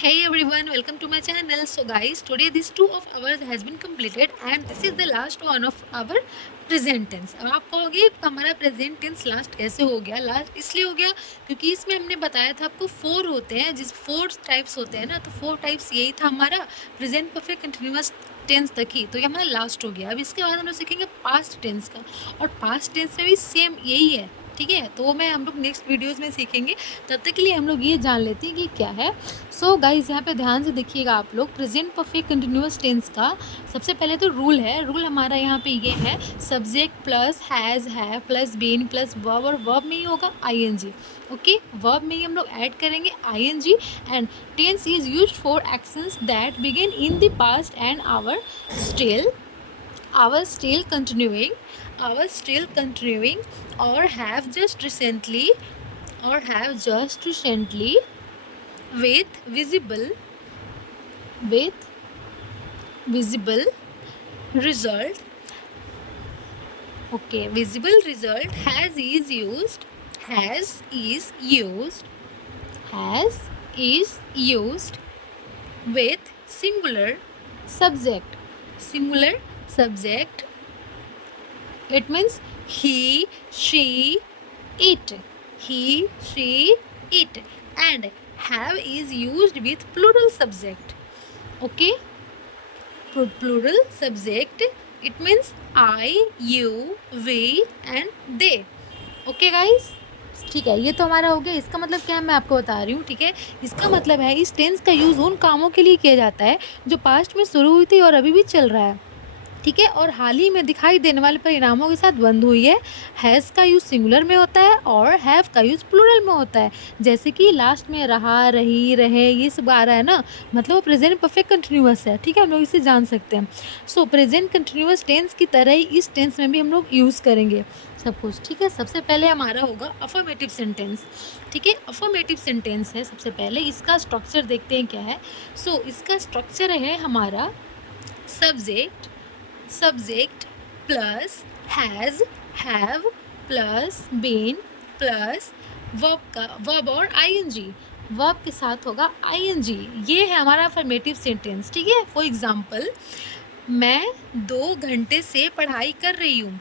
Hey everyone, welcome to my channel. So guys, today this 2 of ours has been completed and this is the last one of our present tense. अब आप कहोगे हमारा present tense last कैसे हो गया? Last इसलिए हो गया क्योंकि इसमें हमने बताया था आपको 4 होते हैं, जिस 4 टाइप्स होते हैं ना, तो 4 टाइप्स यही था हमारा प्रेजेंट परफेक्ट कंटिन्यूअस टेंस तक ही। तो ये हमारा लास्ट हो गया। अब इसके बाद हम लोग सीखेंगे पास्ट टेंस का, और पास्ट टेंस में भी सेम यही है, ठीक है। तो वो मैं हम लोग नेक्स्ट वीडियोज़ में सीखेंगे। तब तक के लिए हम लोग ये जान लेते हैं कि क्या है। सो गाइज यहाँ पे ध्यान से देखिएगा आप लोग, प्रेजेंट परफेक्ट कंटिन्यूअस टेंस का सबसे पहले तो रूल है। रूल हमारा यहाँ पे ये है, subject plus has have plus been plus verb, और वर्ब में ही होगा आईएनजी। ओके, वर्ब में ही हम लोग ऐड करेंगे ING. And tense is used for actions that begin in the past and still continuing or have just recently with visible result. Okay, visible result has is used with singular subject. It means he, she, it. And have is used with plural subject. Okay, plural subject, it means I, you, we and they. Okay guys, ठीक है। ये तो हमारा हो गया। इसका मतलब क्या है मैं आपको बता रही हूँ, ठीक है। इसका मतलब है इस टेंस का यूज़ उन कामों के लिए किया जाता है जो पास्ट में शुरू हुई थी और अभी भी चल रहा है, ठीक है, और हाल ही में दिखाई देने वाले परिणामों के साथ बंद हुई है। हैज़ का यूज़ सिंगुलर में होता है और हैव का यूज़ प्लूरल में होता है। जैसे कि लास्ट में रहा, रही, रहे, ये सब आ रहा है ना, मतलब वो प्रेजेंट परफेक्ट कंटिन्यूअस है, ठीक है। हम लोग इसे जान सकते हैं। सो प्रेजेंट कंटिन्यूअस टेंस की तरह ही इस टेंस में भी हम लोग यूज़ करेंगे सब कुछ, ठीक है। सबसे पहले हमारा होगा अफर्मेटिव सेंटेंस, ठीक है। अफर्मेटिव सेंटेंस है सबसे पहले। इसका स्ट्रक्चर देखते हैं क्या है। सो इसका स्ट्रक्चर है हमारा subject plus has have plus been plus verb और आईएनजी। वर्ब के साथ होगा आईएनजी। ये है हमारा अफर्मेटिव सेंटेंस, ठीक है। फॉर एग्जांपल, मैं 2 घंटे से पढ़ाई कर रही हूँ।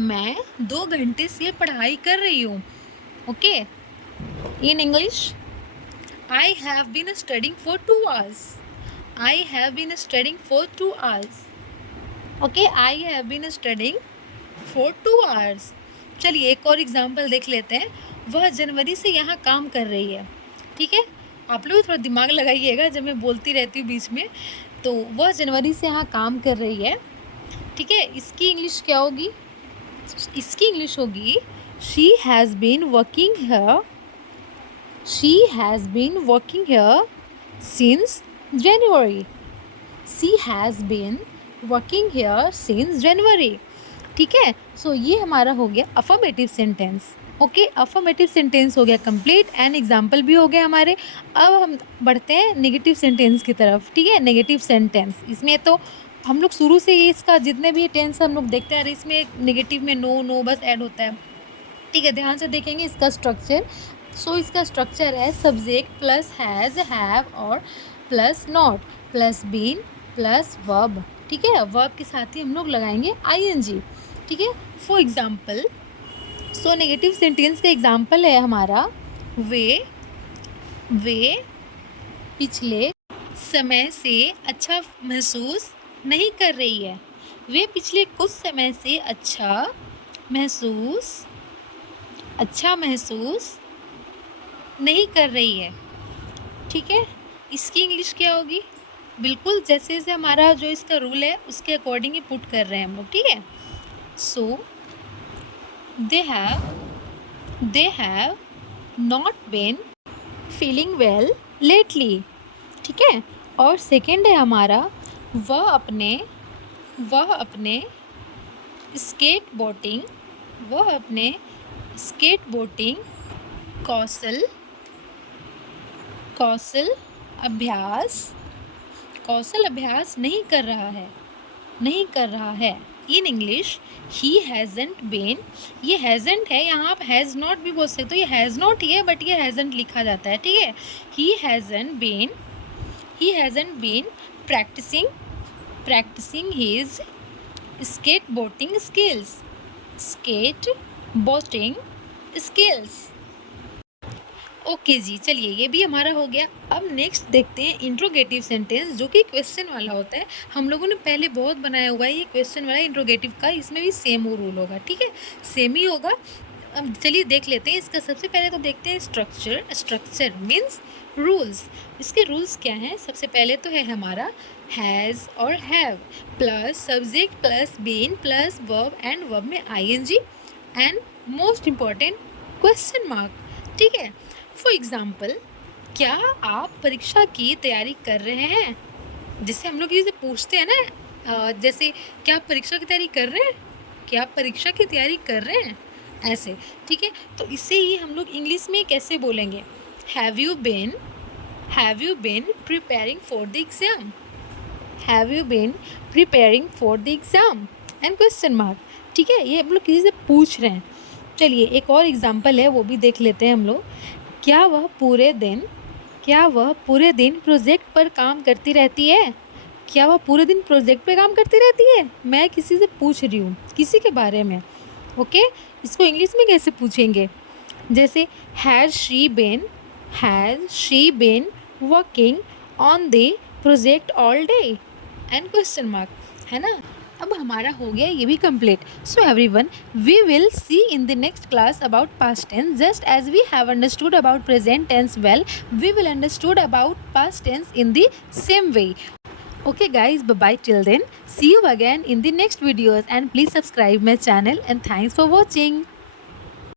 मैं 2 घंटे से पढ़ाई कर रही हूँ। Okay, in English, I have been studying for 2 hours. I have been studying for 2 hours. Okay, I have been studying for 2 hours. चलिए एक और एग्जाम्पल देख लेते हैं। वह जनवरी से यहाँ काम कर रही है, ठीक है। आप लोग थोड़ा दिमाग लगाइएगा जब मैं बोलती रहती हूँ बीच में। तो वह जनवरी से यहाँ काम कर रही है, ठीक है। इसकी इंग्लिश क्या होगी? इसकी इंग्लिश होगी she has been working here since January. She has been working here since January, ठीक है। सो ये हमारा हो गया affirmative sentence. Okay, affirmative sentence हो गया कंप्लीट, एंड एग्जाम्पल भी हो गए हमारे। अब हम बढ़ते हैं नेगेटिव सेंटेंस की तरफ, ठीक है। नेगेटिव सेंटेंस, इसमें तो हम लोग शुरू से ही इसका जितने भी टेंस हम लोग देखते हैं, इसमें नेगेटिव में नो बस ऐड होता है, ठीक है। ध्यान से देखेंगे इसका स्ट्रक्चर। सो इसका स्ट्रक्चर है सब्जेक्ट प्लस हैज़ हैव और plus not plus been plus verb, ठीक है। वर्ब के साथ ही हम लोग लगाएंगे आईएनजी, ठीक है। For example, so negative sentence का एग्जाम्पल है हमारा, वे पिछले समय से अच्छा महसूस नहीं कर रही है। वे पिछले कुछ समय से अच्छा महसूस नहीं कर रही है, ठीक है। इसकी इंग्लिश क्या होगी? बिल्कुल जैसे जैसे हमारा जो इसका रूल है उसके अकॉर्डिंग ही पुट कर रहे हैं हम लोग, ठीक है। So they have not been feeling well lately, ठीक है। और सेकेंड है हमारा, वह अपने स्केटबोर्डिंग कौशल अभ्यास नहीं कर रहा है। In English, he hasn't been, ये हैज़ंट है, यहाँ आप हैज़ नॉट भी बोल सकते हो। ये हैज़ नॉट ही है बट ये हैज़ंट लिखा जाता है, ठीक है। He hasn't been he hasn't been practicing his skateboarding skills। Okay जी, चलिए ये भी हमारा हो गया। अब नेक्स्ट देखते हैं इंट्रोगेटिव सेंटेंस, जो कि क्वेश्चन वाला होता है। हम लोगों ने पहले बहुत बनाया हुआ है ये क्वेश्चन वाला इंट्रोगेटिव का, इसमें भी सेम रूल होगा, ठीक है, सेम ही होगा। अब चलिए देख लेते हैं इसका। सबसे पहले तो देखते हैं स्ट्रक्चर मीन्स रूल्स। इसके रूल्स क्या हैं? सबसे पहले तो है हमारा हैज़ और have plus subject plus been plus verb and verb में ING and most important question mark, ठीक है। फॉर एग्ज़ाम्पल, क्या आप परीक्षा की तैयारी कर रहे हैं? जैसे हम लोग ये पूछते हैं ना, जैसे क्या आप परीक्षा की तैयारी कर रहे हैं, क्या आप परीक्षा की तैयारी कर रहे हैं, ऐसे, ठीक है। तो इससे ही हम लोग इंग्लिश में कैसे बोलेंगे? Have you been preparing for the exam, have you been preparing for the exam and question mark, ठीक है। ये हम लोग किसी से पूछ रहे हैं। चलिए एक और एग्जाम्पल है, वो भी देख लेते हैं हम लोग। क्या वह पूरे दिन प्रोजेक्ट पर काम करती रहती है? क्या वह पूरे दिन प्रोजेक्ट पे काम करती रहती है? मैं किसी से पूछ रही हूँ, किसी के बारे में, ओके। इसको इंग्लिश में कैसे पूछेंगे? जैसे हैज़ शी बीन वर्किंग ऑन द प्रोजेक्ट ऑल डे एंड क्वेश्चन मार्क, है ना। अब हमारा हो गया ये भी complete. So everyone, we will see in the next class about past tense. Just as we have understood about present tense well, we will understood about past tense in the same way. Okay guys, bye bye till then. See you again in the next videos and please subscribe my channel and thanks for watching.